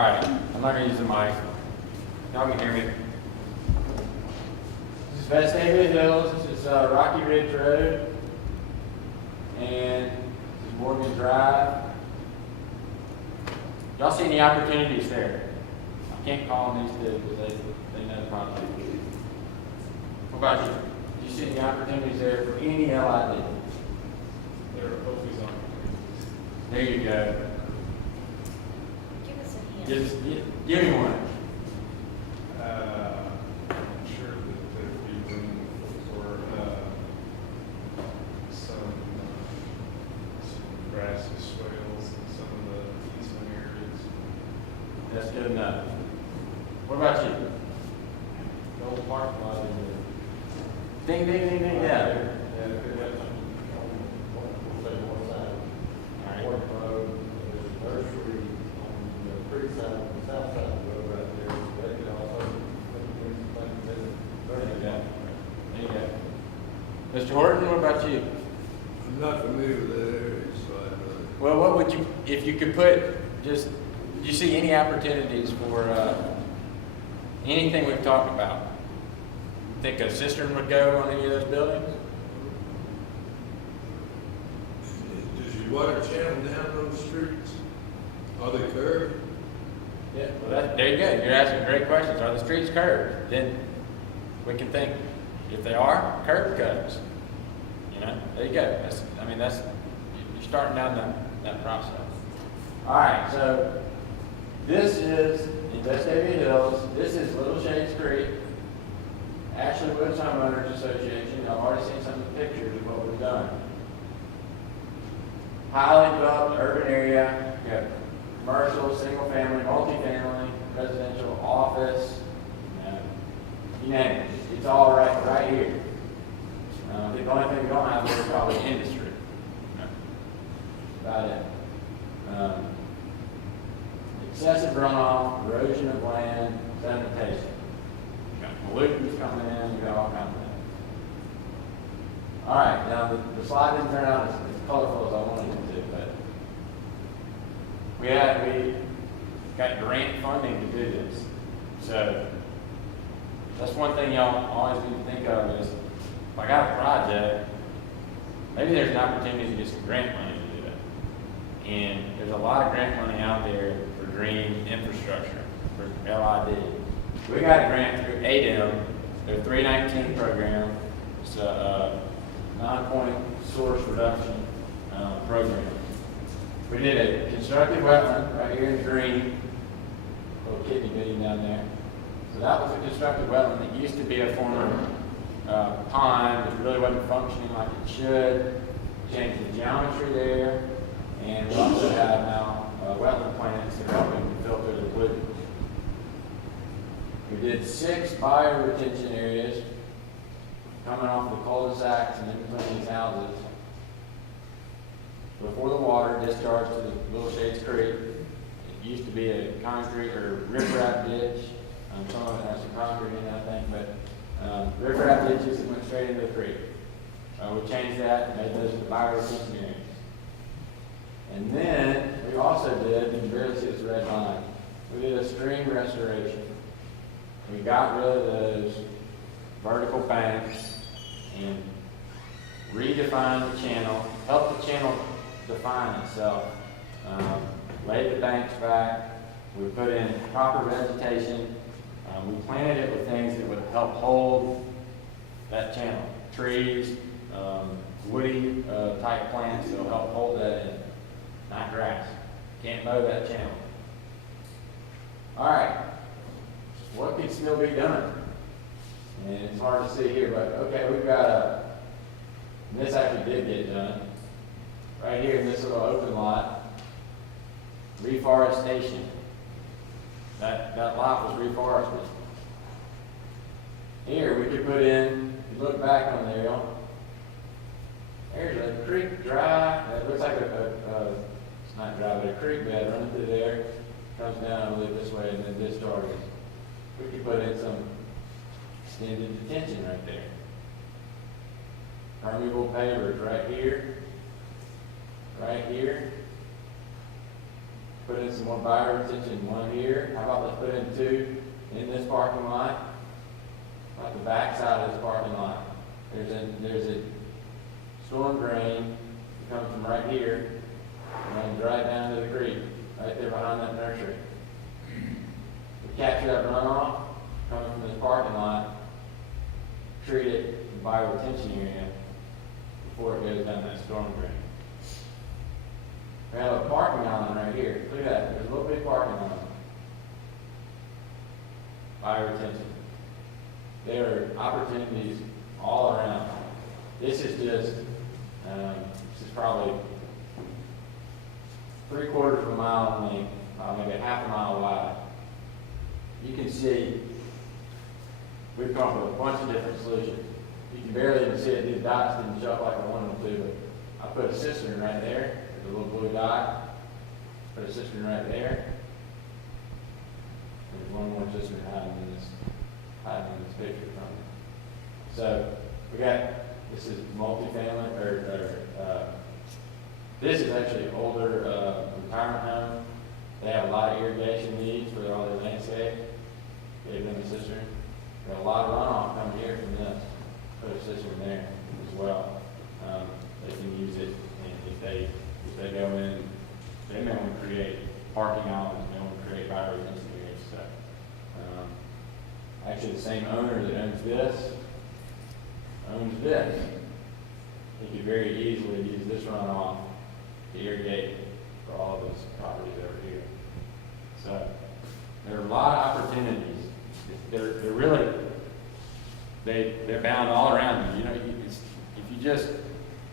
Alright, I'm not gonna use the mic. Y'all can hear me. This is Vestavia Hills, this is Rocky Ridge Road, and this is Morgan Drive. Y'all see any opportunities there? I can't call them these two because they know the property. What about you? Do you see any opportunities there for any LID? There are always opportunities. There you go. Give us a hint. Just give me one. I'm sure that there'd be room for some grassy swales in some of the eastern areas. That's good enough. What about you? The old parking lot in there. Ding, ding, ding, ding, yeah. Yeah, if it had something on, we'll say one side, Alright. Warren Road, there's a nursery on the creek side, the south side of the road right there. They could also, put in some things in There you there. go. There you go. Mr. Horton, what about you? I'm not familiar with that area, so I don't know. Well, what would you, if you could put, just, do you see any opportunities for anything we've talked about? Think a cistern would go on any of those buildings? Does your water channel down those streets? Are they curved? Yeah, well, there you go. You're asking great questions. Are the streets curved? Then we can think, if they are, curb cuts. You know, there you go. You're starting down that process. All right, so this is in Vestavia Hills. This is Little Shades Creek, Ashley Woods Homeowners Association. I've already seen some of the pictures of what we've done. Highly developed urban area. You have commercial, single family, multifamily, residential, office, you name it. It's all right here. I think the only thing we don't have there is probably industry. About it. Excessive runoff, erosion of land, sedimentation. You got pollutants coming in, you got all kinds of things. All right, now the slide didn't turn out as colorful as I wanted it to, but we got grant funding to do this. So that's one thing y'all always need to think of is, if I got a project, maybe there's an opportunity to get some grant money to do it. And there's a lot of grant money out there for green infrastructure, for LID. We got a grant through ADEM, their 319 program. It's a 9-point source reduction program. We did a constructed wetland right here in green, little kidney bean down there. So that was a constructed wetland. It used to be a former pond. It really wasn't functioning like it should. Changed the geometry there. And we also have now wetland plants that are helping to filter the pollutants. We did 6 bioretention areas coming off the cul-de-sacs and in between these houses before the water discharged to the Little Shades Creek. It used to be a concrete or riprap ditch. Some of it has some concrete in it, I think, but riprap ditches that went straight into the creek. We changed that and made those the bioretention areas. And then we also did, you can barely see this red line, we did a stream restoration. We got rid of those vertical banks and redefined the channel, helped the channel define itself, laid the banks back, we put in proper vegetation, we planted it with things that would help hold that channel, trees, woody type plants that will help hold that in, not grass. Can't mow that channel. All right, what can still be done? And it's hard to see here, but okay, we've got and this actually did get done. Right here in this little open lot, reforestation. That lot was reforested. Here we could put in, if you look back on there, there's a creek dry, that looks like it's not dry, but a creek bed running through there, comes down, I believe, this way and then discharges. We could put in some extended detention right there. Permeable pavers right here, put in some more fire retention, one here. How about let's put in two in this parking lot? Like the back side of this parking lot. There's a storm drain that comes from right here, and runs right down to the creek, right there behind that nursery. We capture that runoff coming from this parking lot, treat it in fire retention area before it goes down that storm drain. We have a parking island right here. Look at that. There's a little bit parking island. Fire retention. There are opportunities all around. This is just, this is probably 3/4 of a mile in length, maybe a half a mile wide. You can see we've come up with a bunch of different solutions. You can barely even see it. These dots didn't show up like I wanted them to, but I put a cistern right there. There's a little blue dot. Put a cistern right there. There's one more cistern hiding in this picture from me. So we got, this is multifamily, this is actually an older retirement home. They have a lot of irrigation needs for all their landscape. Gave them a cistern. Got a lot of runoff coming here from this. Put a cistern there as well. They can use it, and if they go in, they may want to create parking islands, they want to create fire retention areas. So, actually, the same owner that owns this. He could very easily use this runoff to irrigate for all of those properties over here. So there are a lot of opportunities. They're really, they're bound all around you. You know, if you just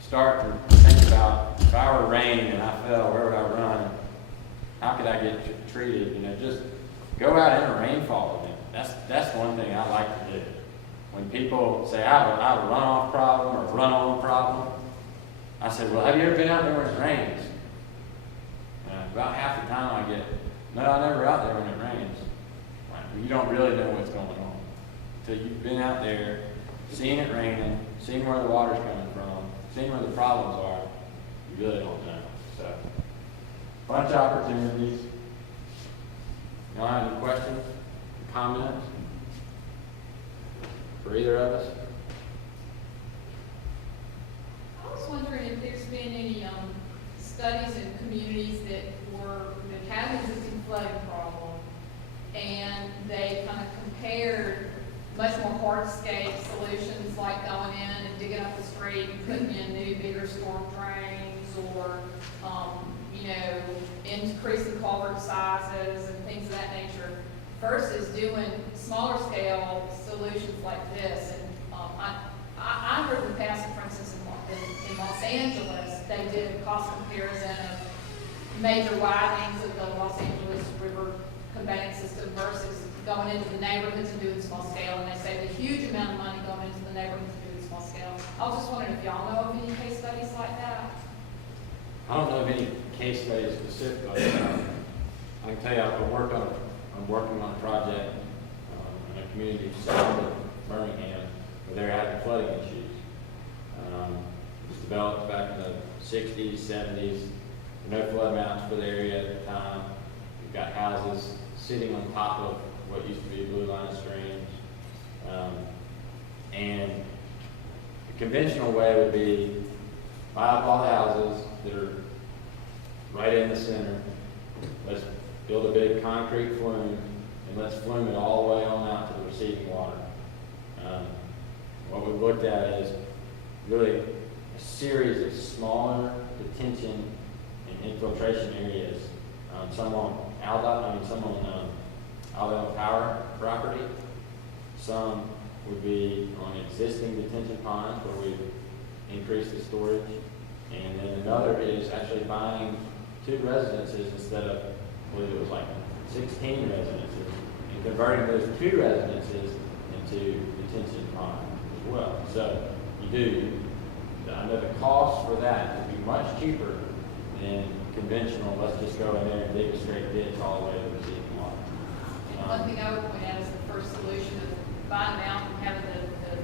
start to think about, if I were rain and I fell, where would I run? How could I get treated? You know, just go out in a rainfall event. That's one thing I like to do. When people say, I have a runoff problem or a run-on problem, I say, well, have you ever been out there when it rains? About half the time I get, no, I'm never out there when it rains. You don't really know what's going on. Until you've been out there, seeing it raining, seeing where the water's coming from, seeing where the problems are, you really don't know. So, bunch of opportunities. Y'all have any questions, comments for either of us? I was wondering if there's been any studies in communities that have an existing flooding problem, and they kind of compared much more hardscape solutions like going in and digging up the street and putting in new, bigger storm drains, or increasing culvert sizes and things of that nature, versus doing smaller scale solutions like this. And I heard in the past, for instance, in Los Angeles, they did a cost comparison of major widenings of the Los Angeles River conveyance system versus going into the neighborhoods and doing small scale, and they saved a huge amount of money going into the neighborhoods and doing small scale. I was just wondering if y'all know of any case studies like that? I don't know of any case studies specifically. I can tell you I'm working on a project in a community south of Birmingham where they're having flooding issues. It was developed back in the 60s, 70s. No flood maps for the area at the time. We've got houses sitting on top of what used to be blue line streams. And the conventional way would be buy up all the houses that are right in the center. Let's build a big concrete flume, and let's flume it all the way on out to the receiving water. What we've looked at is really a series of smaller detention and infiltration areas. Some on Alabama Power property. Some would be on existing detention ponds where we've increased the storage. And then another is actually buying 2 residences instead of, I believe it was like 16 residences, and converting those 2 residences into detention ponds as well. So I know the cost for that would be much cheaper than conventional, let's just go in there and dig a straight ditch all the way to the receiving water. And one thing I would point out is the first solution of buying them out and having the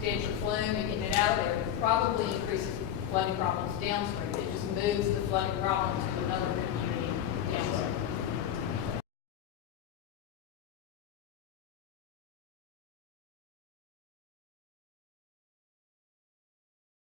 ditch or flume and getting it out of there probably increases flooding problems downstream. It just moves the flooding problem to another community Yeah.